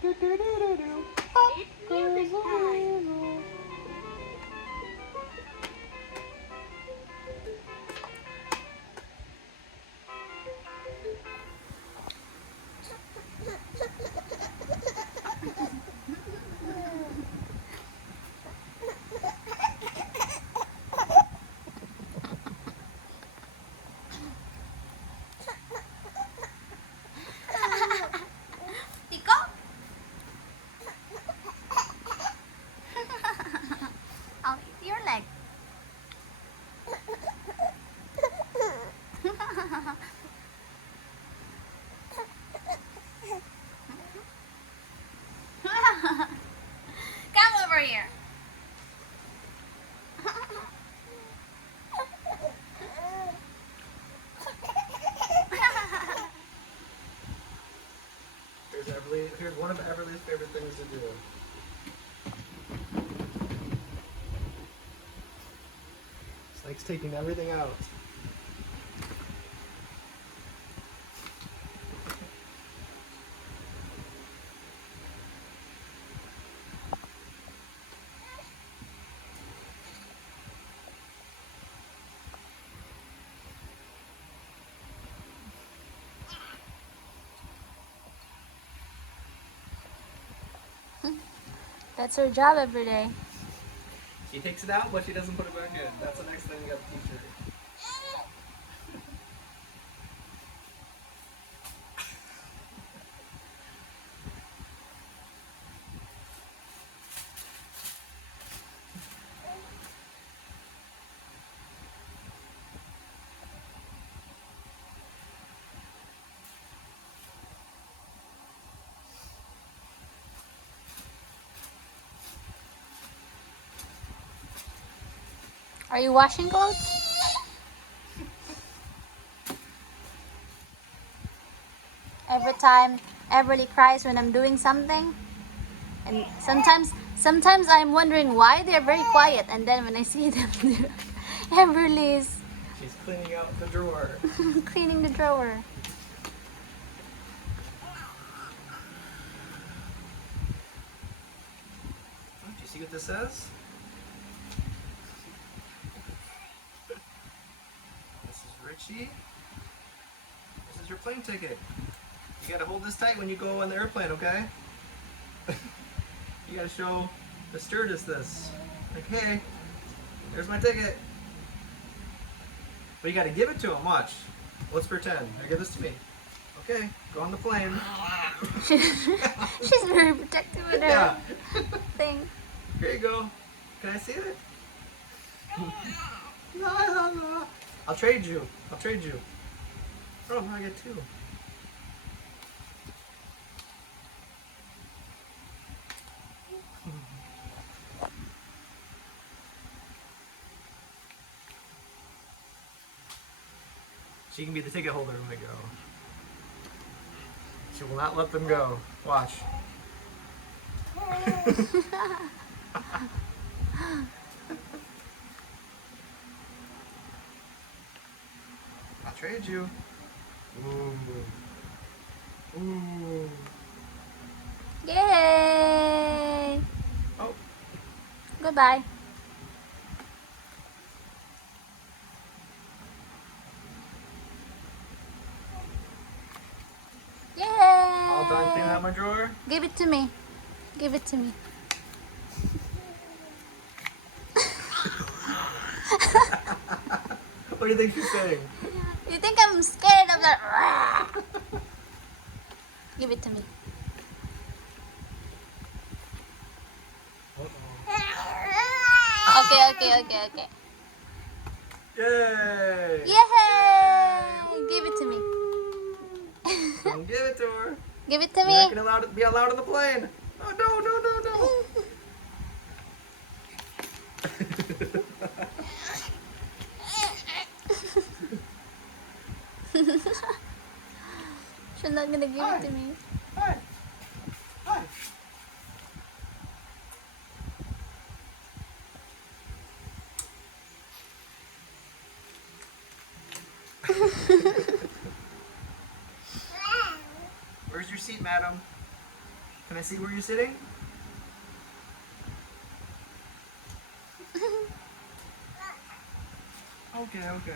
Do, do, do, do, do. Up goes the weasel. I'll eat your leg. Come over here. Here's one of Everly's favorite things to do. She likes taking everything out. That's her job every day. She takes it out, but she doesn't put it back in. That's the next thing we got to teach her. Are you washing clothes? Every time Everly cries when I'm doing something, and sometimes I'm wondering why they're very quiet, and then when I see them, Everly's She's cleaning out the drawer. cleaning the drawer. Do you see what this says? This is Richie. This is your plane ticket. You gotta hold this tight when you go on the airplane, okay? You gotta show the stewardess this. Like, hey, there's my ticket. But you gotta give it to him, watch. Let's pretend. Now give this to me. Okay, go on the plane. She's very protective with her Yeah. thing. Here you go. Can I see it? No. I'll trade you. I'll trade you. Oh, now I get two. She can be the ticket holder when we go. She will not let them go. Watch. I'll trade you. Ooh. Ooh. Yay! Oh. Goodbye. Yay! All done cleaning out my drawer? Give it to me. Give it to me. What do you think she's saying? You think I'm scared of that? Give it to me. Okay. Yay! Yay! Give it to me. Don't give it to her. Give it to You're not me. gonna be allowed on the plane. Oh no. She's not gonna give it to me. Hi. Where's your seat, madam? Can I see where you're sitting? Okay.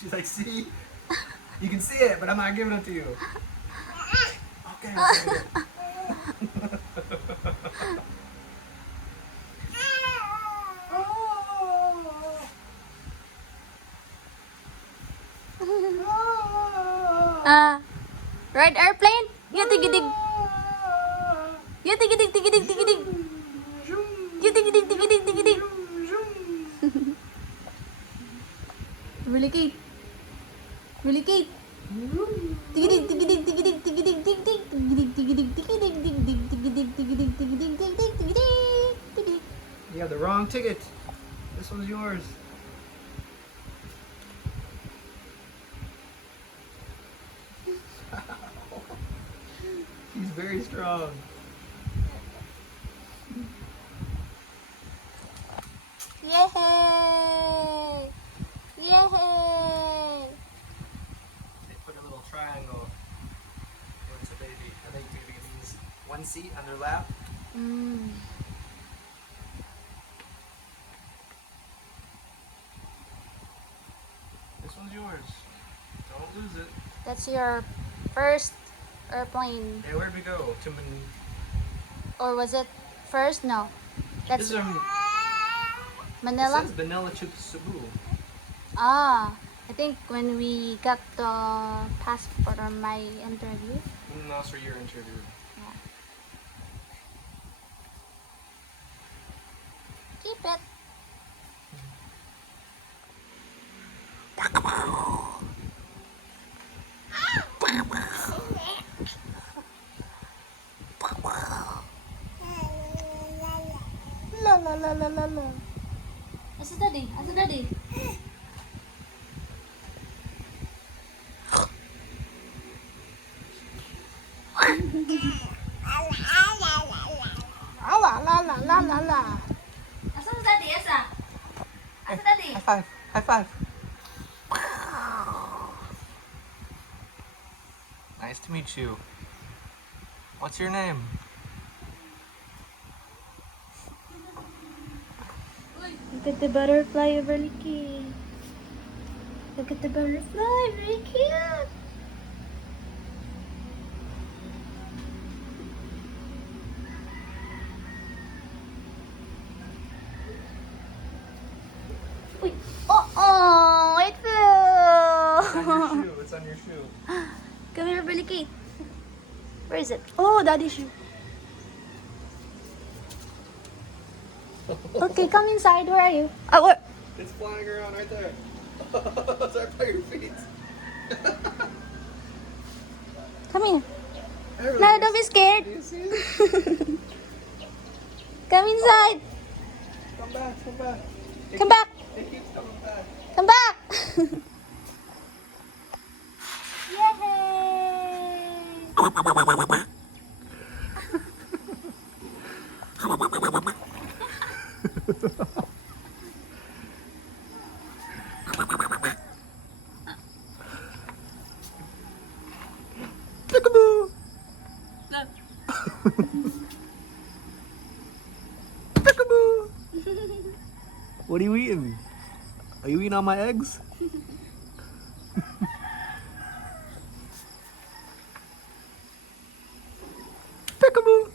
She's like, see? You can see it, but I'm not giving it to you. Okay. Ride airplane? You tigidig. You tigidig, tigidig, tigidig. You tigidig, tigidig, tigidig. Really Kate. Really Kate. Tigidig, tigidig, tigidig, tigidig, tigidig, tigidig, tigidig, tigidig, tigidig, tigidig, tigidig, tigidig, tigidig, tigidig, tigidig. You have the wrong ticket. This one's yours. He's very strong. Yay! Yay! They put a little triangle when it's a baby. I think you're gonna use one seat on their lap. This one's yours. Don't lose it. That's your first airplane. Hey, where'd we go? To Or was it first? No. That's this is Manila? It says Vanilla Cebu. Ah, I think when we got the passport or my interview. And that's for your interview. Yeah. Keep it. La la la la la la. Asa daddy? Asa daddy? La la la la la la. Asa daddy? Asa? Asa daddy? High five. High five. Nice to meet you. What's your name? Look at the butterfly over Ricky. Look at the butterfly, very cute. Uy. Oh, it fell. It's on your shoe. Come here, Billy Kate. Where is it? Oh, daddy's shoe. Okay, come inside. Where are you? Oh, where? It's flying around right there. It's right by your feet. Come here. Everybody, No, don't be scared. do you see it? Come inside. Come back, come back. Come back. It keeps coming back. Come back. Yay. Peekaboo. Peekaboo. What are you eating? Are you eating all my eggs? Peekaboo.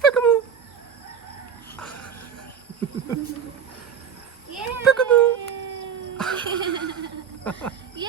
Peekaboo. Yay. Peekaboo. Yay.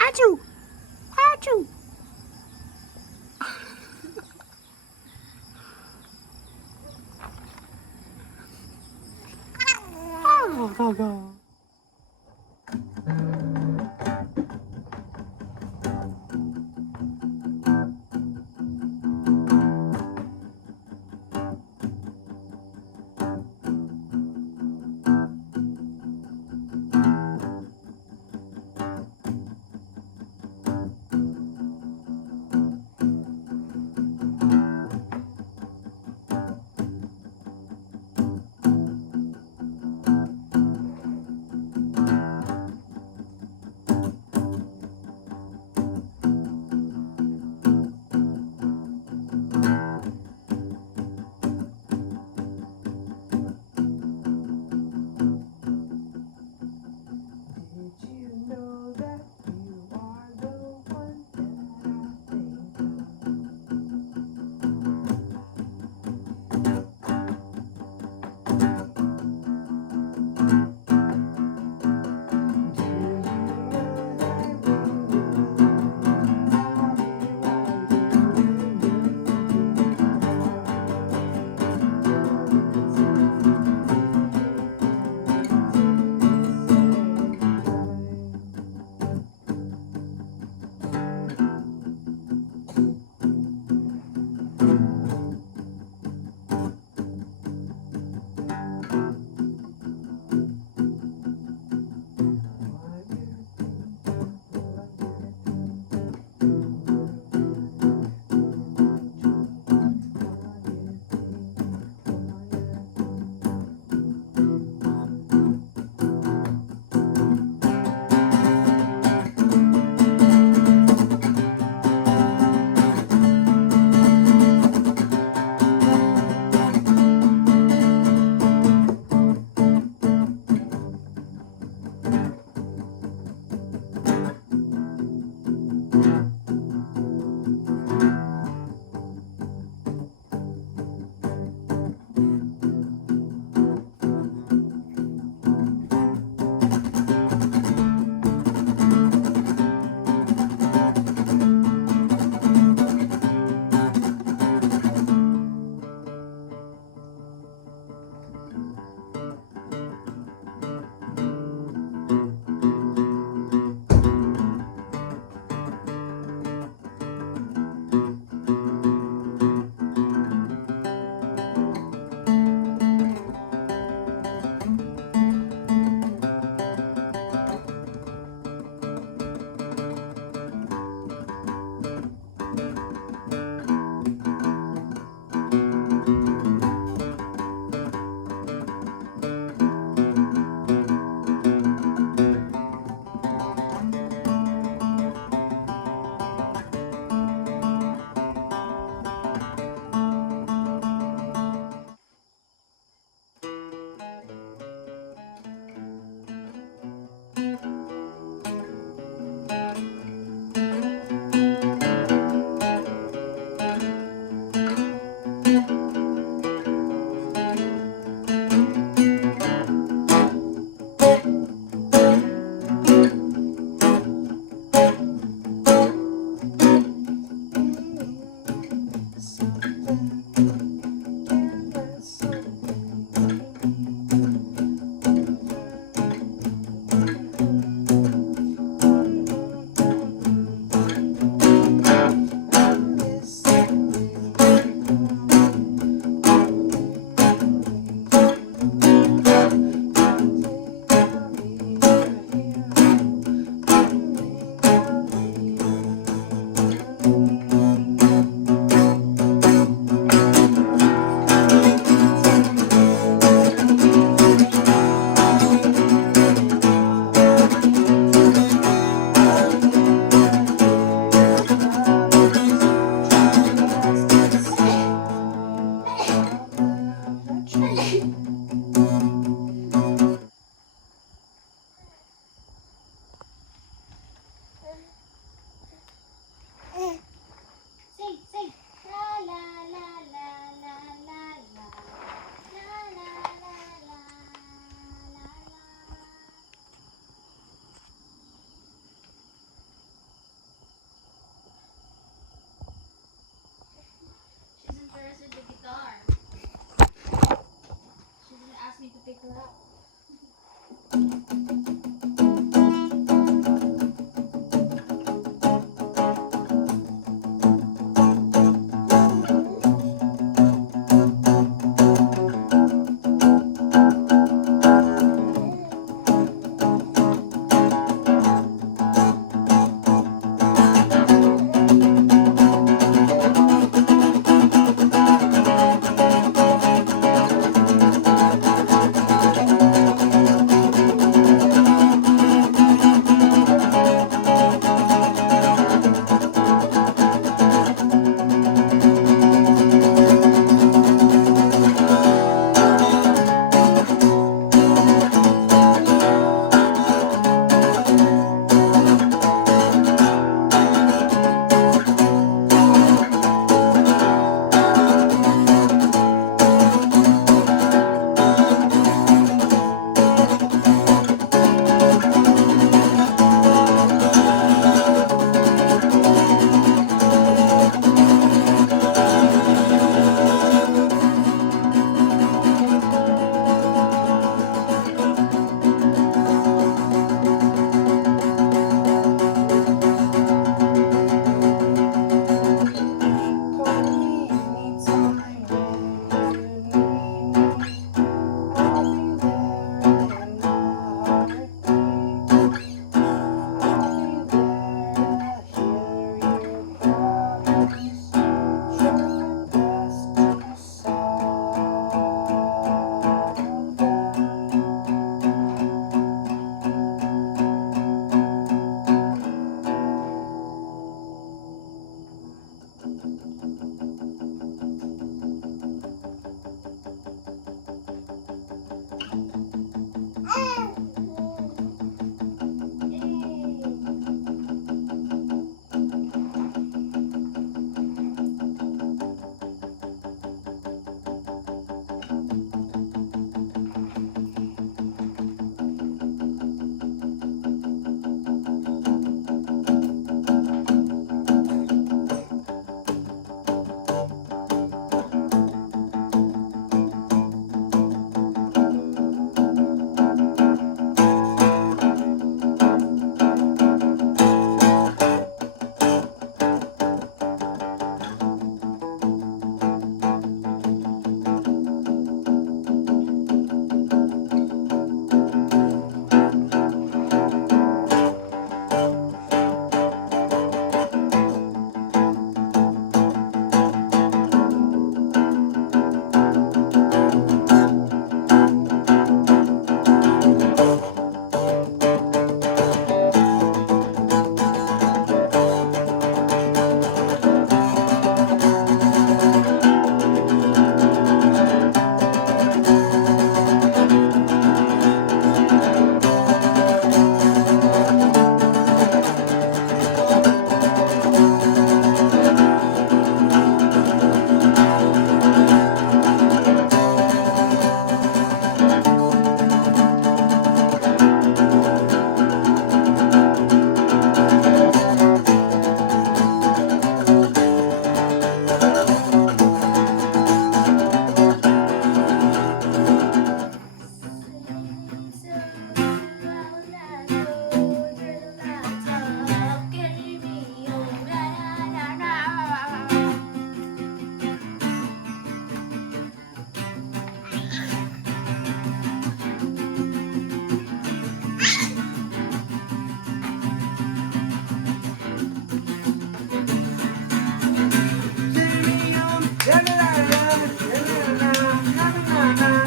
Achoo. Achoo. Oh, go.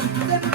Venmo.